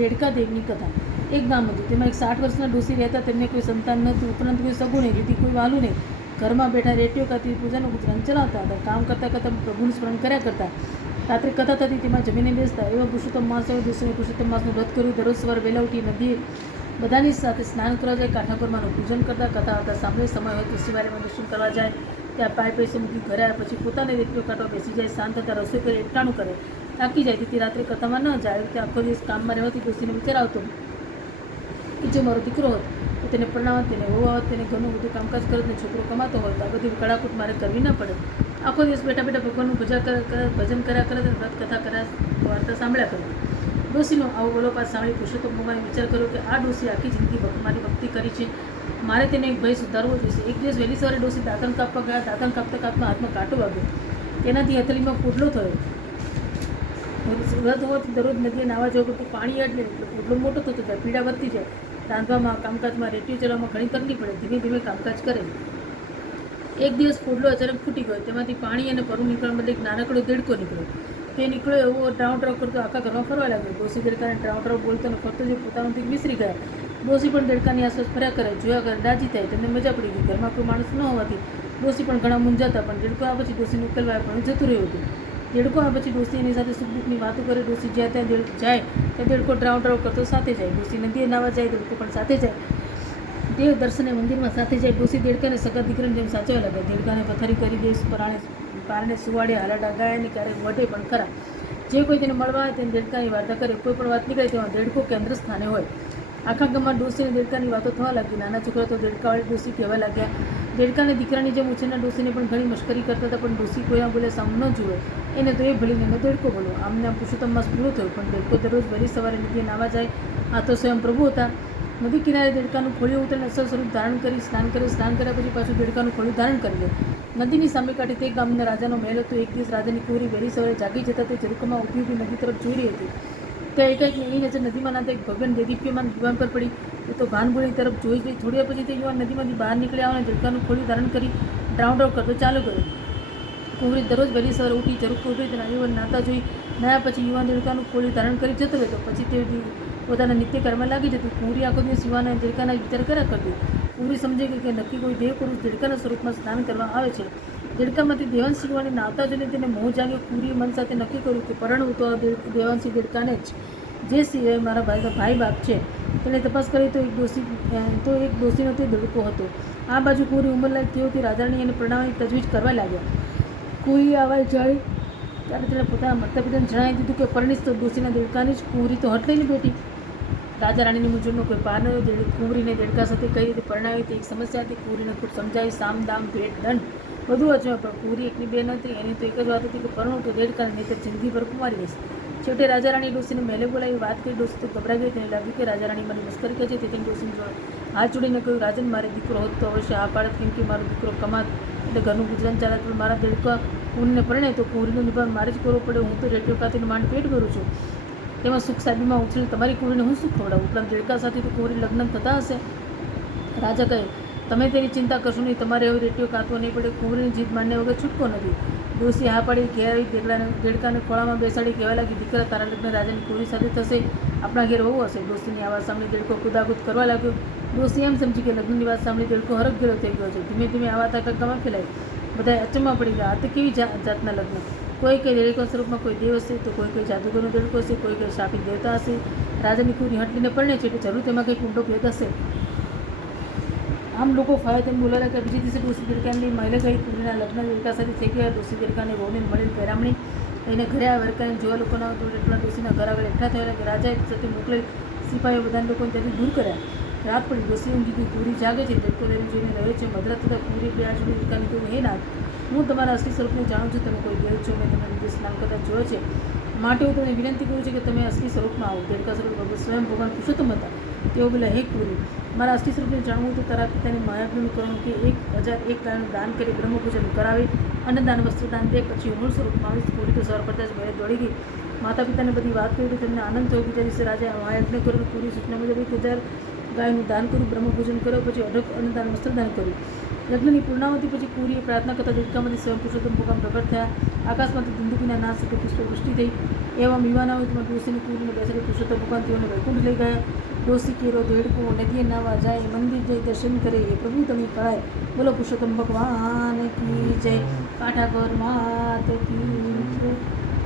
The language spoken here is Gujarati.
દેડકા દેવની કથા. એક ગામ હતું, તેમાં એક 60 વર્ષના ડોસી રહેતા. તેમને કોઈ સંતાન નહોતું, ઉપરાંત કોઈ સગું નહીં, રીતિ કોઈ વાલું નહીં. ઘરમાં બેઠા રેટીઓ ખાતી પૂજાનું ગુજરાન ચલાવતા હતા. કામ કરતાં કરતાં પ્રભુનું સ્મરણ કર્યા કરતા. રાત્રે કથા થતી, તેમાં જમીને બેસતા. એવા પુરુષોત્તમ માસ એવા ડોસીને પુરુષોત્તમ માસનું વ્રત કર્યું. દરરોજ સવારે વહેલા ઉઠી નદીએ બધાની સાથે સ્નાન કરવા જાય, કાંઠા પર માનું પૂજન કરતા. કથા આવતા સાંભળે, સમય હોય તો શિવાલયમાં દર્શન કરવા જાય. ત્યાં પાય પૈસે મૂકી ઘરે આવ્યા પછી પોતાને રેટીઓ કાઢવા બેસી જાય. શાંત થતાં રસોઈ કરી એકટાણું કરે. થાકી જાય તેથી રાત્રે કથામાં ન જાય. તે આખો દિવસ કામમાં રહેવાથી ડોસીને વિચાર આવતો કે જો મારો દીકરો હોત તો તેને પરણાવત, તેને વહુ આવત, તેને ઘરનું બધું કામકાજ કરત ને છોકરો કમાતો હોય તો આ બધી કડાકૂટ મારે કરવી ન પડે. આખો દિવસ બેઠા બેઠા ભગવાનનું ભજન કર્યા કરે, વ્રત કથા કર્યા, વાર્તા સાંભળ્યા કરે. ડોસીનો આવો બોલોપાત સાંભળી પુરુષોત્તમ ભગવાને વિચાર કર્યો કે આ ડોસી આખી જિંદગી મારી ભક્તિ કરી છે, મારે તેને એક ભય સુધારવો જોઈશે. એક દિવસ વહેલી સવારે ડોસી દાંતણ કાપવા ગયા. દાંતણ કાપતા કાપતા હાથમાં કાંટો વાગ્યો. તેનાથી હથેળીમાં ફૂટલો થયો. વ્રત હોવાથી દરરોજ નદીએ નાવા જવું પડતું. પાણી એટલે ફૂટલો મોટો થતો જાય, પીડા વધતી જાય. રાંધવામાં, કામકાજમાં, રેટીઓ ચલાવવામાં ઘણી તકલીફ પડે. ધીમે ધીમે કામકાજ કરે. એક દિવસ ફૂટલો અચાનક ફૂટી ગયો. તેમાંથી પાણી અને પરુ નીકળવા બદલે એક નાનકડો દેડકો નીકળ્યો. તે નીકળ્યો એવો ડ્રાઉ ડ્રાઉ કરતો આખા ઘરમાં ફરવા લાગ્યો. ડોસી દેડકાને ડ્રાઉ ડ્રાઉ બોલતો અને ફરતો જે પોતાનું થી વિસરી ગયા. ડોસી પણ દેડકાની આસપાસ ફર્યા કરે, જોયા કરે, રાજી થાય. તેમને મજા પડી ગઈ. ઘરમાં કોઈ માણસ ન હોવાથી ડોસી પણ ઘણા મૂંઝાતા. પણ દેડકો આ પછી ડોસીને ઉકેલવા પણ જતું રહ્યું હતું. દેડકો આ પછી ડોસી એની સાથે સુખ દુઃખની વાતો કરે. ડોસી જ્યાં ત્યાં જાય ત્યાં દેડકો ડ્રાઉ ડ્રાઉ કરતો સાથે જાય. ડોસી નદીએ નાવા જાય, દેડકો પણ સાથે જાય. દેવ દર્શને મંદિરમાં સાથે જાય. ડોસી દેડકાને સગા દીકરાને જેમ સાચવા લાગે. દેડકાને પથારી કરી દે, પારણે સુવાડે, હાલાડા ગાય અને ક્યારેક વઢે પણ ખરા. જે કોઈ તેને મળવા આવે તેને દેડકાની વાર્તા કરે. કોઈ પણ વાત નીકળે તેમાં દેડકો કેન્દ્ર સ્થાને હોય. આખા ગામમાં ડોસીને દેડકાની વાતો થવા લાગી. નાના છોકરા તો દેડકાવાળી ડોસી કહેવા લાગ્યા. દેડકાને દીકરાની જેમ ઉછેરના ડોસીને પણ ઘણી મશ્કરી કરતા હતા. પણ ડોસી કોઈના બોલે સામ ન જુએ. એને તો એ ભળીને એનો દેડકો બોલો. આમને આમ પુરુષોત્તમ માસ પૂરો થયો. પણ દેડકો દરરોજ વહેલી સવારે નદીએ નાવા જાય. આ તો સ્વયં પ્રભુ હતા. નદી કિનારે દેડકાનું ખોળિયું ઉતરીને અસલ સ્વરૂપ ધારણ કરી સ્નાન કરે. સ્નાન કર્યા પછી પાછું દેડકાનું ખોળિયું ધારણ કરી લે. નદીની સામે કાંઠે તે ગામના રાજાનો મહેલ હતો. એક દિવસ રાજાની કુંવરી વહેલી સવારે જાગી જતા તે ઝરૂખામાં ઊભી ઊભી નદી તરફ જોઈ રહી હતી. ત્યાં એકાએક એની નજર નદીમાં નાતા એક ભગવાન દેદીપ્યમાન યુવાન પર પડી. એ તો ભાનભૂની તરફ જોઈ ગઈ. થોડી પછી તે યુવાન નદીમાંથી બહાર નીકળ્યા અને દેડકાનું ખોળિયું ધારણ કરી ડ્રાઉ ડ્રાઉ કરતો ચાલુ ગયો. કુંવરી દરરોજ વહેલી સવારે ઉઠી ઝરૂખું ઉભી તેના યુવાન નાતા જોઈ નાયા પછી યુવાન દેડકાનું ખોળિયું ધારણ કરી જતો રહેતો. પછી તે પોતાના નિત્ય કર્મમાં લાગી જતી. કુંવરી આખો દિવસ યુવાન દેડકાના વિચાર કર્યા કરતી. કુંવરી સમજી ગઈ કે નક્કી કોઈ દેવ પુરુષ દેડકાના સ્વરૂપમાં સ્નાન કરવા આવે છે. દેડકામાંથી દેવાંશી યુવાને નાતા જોઈને તેને મોહ જાગ્યો. કુંવરીએ મન સાથે નક્કી કર્યું કે પરણવું તો દેવાંશી દેડકાને જ, જે સિવાય મારા ભાઈ બાપ છે. તેણે તપાસ કરી તો એક ડોસીનો તે દેડકો હતો. આ બાજુ કુંવરી ઉંમરલાયક થઈ હતી. રાજારાણી એને પરણાવવાની તજવીજ કરવા લાગ્યા. કુંવરી આવા જાય ત્યારે તેણે પોતાના માતા પિતાને જણાવી દીધું કે પરણીશ તો ડોસીના દેડકાની જ. કુંવરી તો હઠ લઈને બેઠી. રાજા રાણીની મૂંઝવણનો કોઈ પાર ન રહ્યો. કુંવરીને દેડકા સાથે કઈ રીતે પરણાવી તે એક સમસ્યા હતી. કુંવરીને ખૂબ સમજાવી. સામ દામ ભેટ દંડ બધું અજવા. પણ કુંવરી એકની બે નથી. એની તો એક જ વાત હતી કે પરણું તો દેડકાને, નહીં તો જિંદગીભર કુંવારી રહીશ. છેવટે રાજા રાણી ડોસીને મહેલે બોલાવી વાત કરી. ડોસી તો ગભરાઈ ગઈ. તેને લાગ્યું કે રાજા રાણી મને મસ્કરી કરે છે. તેથી ડોસીને હાથ જોડીને કહ્યું, રાજન મારે દીકરો હોત તો અવશ્ય આ પાડત, કેમ કે મારો દીકરો કમાત એટલે ઘરનું ગુજરાન ચાલત. પણ મારા દેડકા કુંવરીને પરણે તો કુંવરીનું નિભાન મારે જ કરવું પડે. હું તો રેટીઓ કાતીને માંડ પેટ ભરું છું. તેમાં સુખ સાબીમાં ઉછળી તમારી કુંવરીને હું સુખ ખવડાવું? ઉપરાંત દેડકા સાથે તો કુંવરી લગ્ન થતા હશે. રાજા કહે, તમે તેની ચિંતા કરશો નહીં. તમારે હવે રેટીઓ કાતવો નહીં પડે. કુંવરીની જીદ માન્યા વગર છૂટકો નથી. ડોસી હા પાડી ઘેર આવી દેડકાને ખોળામાં બેસાડી કહેવા લાગી, દીકરા તારા લગ્ન રાજાની કુંવરી સાથે થશે. આપણા ઘેર વહુ હશે. ડોસીની આ વાત સાંભળી દેડકો કુદાકૂદ કરવા લાગ્યો. ડોસી એમ સમજી કે લગ્નની વાત સાંભળી દેડકો હરખઘેરો થઈ ગયો છે. ધીમે ધીમે આ વાત આખા ગામમાં ફેલાઈ. બધા અચંબા પડી ગયા. આ તો કેવી જાતના લગ્ન? કોઈ કંઈ દેડકા સ્વરૂપમાં કોઈ દેવ હશે, તો કોઈ કંઈ જાદુગરનો દેડકો હશે, કોઈ કંઈ શાપિત દેવતા હશે. રાજાની કુંવરી હટલીને પરણે છે એટલે જરૂર તેમાં કંઈક ઊંડો ભેદ હશે. આમ લોકો ફાવે તેમ બોલાવ્યા કે બીજે દિવસે ડોસી દેડકાની મહિલે ગઈ. કુંવરીના લગ્ન દેડકા સાથે થઈ ગયા. ડોસી દેડકાને વહુને મળીને પહેરામણી એને ઘરે આ વરકાઈને જોવા લોકોના એટલા ડોસીના ઘર આગળ એકઠા થયેલા કે રાજાએ સાથે મોકલેલ સિપાહીઓ બધા લોકોને ત્યાંથી દૂર કર્યા. રાત પડી. ડોસી ઊંઘી ગઈ. કુંવરી જાગે છે. દેડકો દેવી જોઈને રહે છે. મધરાત થતાં કુંવરી બે આંસુની દેડકાને કહ્યું, હે નાથ, હું તમારા અસલી સ્વરૂપને જાણું છું. તમે કોઈ દેવ છો. મેં તમને નીચે સ્નાન કરતા જોયો છે. માટે હું તમને વિનંતી કરું છું કે તમે અસલી સ્વરૂપમાં આવો. દેડકા સ્વરૂપ સ્વયં ભગવાન પુરુષોત્તમ હતા. તેઓ બોલ્યા, હે કુંવરી, મારા અસલી સ્વરૂપને જાણવું તો તારા પિતાની માયાગ્નું કરવું કે 1001 ગાયનું દાન કરી બ્રહ્મપૂજન કરાવી અન્નદાન વસ્ત્રદાન દે. પછી મૂળ સ્વરૂપમાં આવીશ. કુંવરી તો સવાર પડતા જ ઘરે દોડી ગઈ. માતા પિતાને બધી વાત કરી તો તેમને આનંદ થયો. બીજા દિવસે રાજાએ મહાયજ્ઞ કર્યો. કુંવરી સૂચના મુજબ 1000 ગાયનું દાન કર્યું, બ્રહ્મપૂજન કર્યો, પછી અઢળક અન્નદાન વસ્ત્રદાન કર્યું. લગ્નની પૂર્ણાવતી પછી કુંવરીએ પ્રાર્થના કરતા દેડકામાંથી સ્વયં પુરુષોત્તમ ભગવાન પ્રગટ થયા. આકાશમાંથી ધુંધુકીના નાદ સાથે પુષ્પવૃષ્ટિ થઈ. એવા મીવાના હોય તેમાં ડોસીને કૂરીને બેસાડી પુરુષોત્તમ ભગવાન તેઓને વૈકુંઠ લઈ ગયા. ડોસી કેરો દેડકો નદીએ નાવા જાય, મંદિર જઈ દર્શન કરે, એ પ્રભુ તમે કળાય. બોલો પુરુષોત્તમ ભગવાન કી જય, કાંઠાગોર માત કી જય.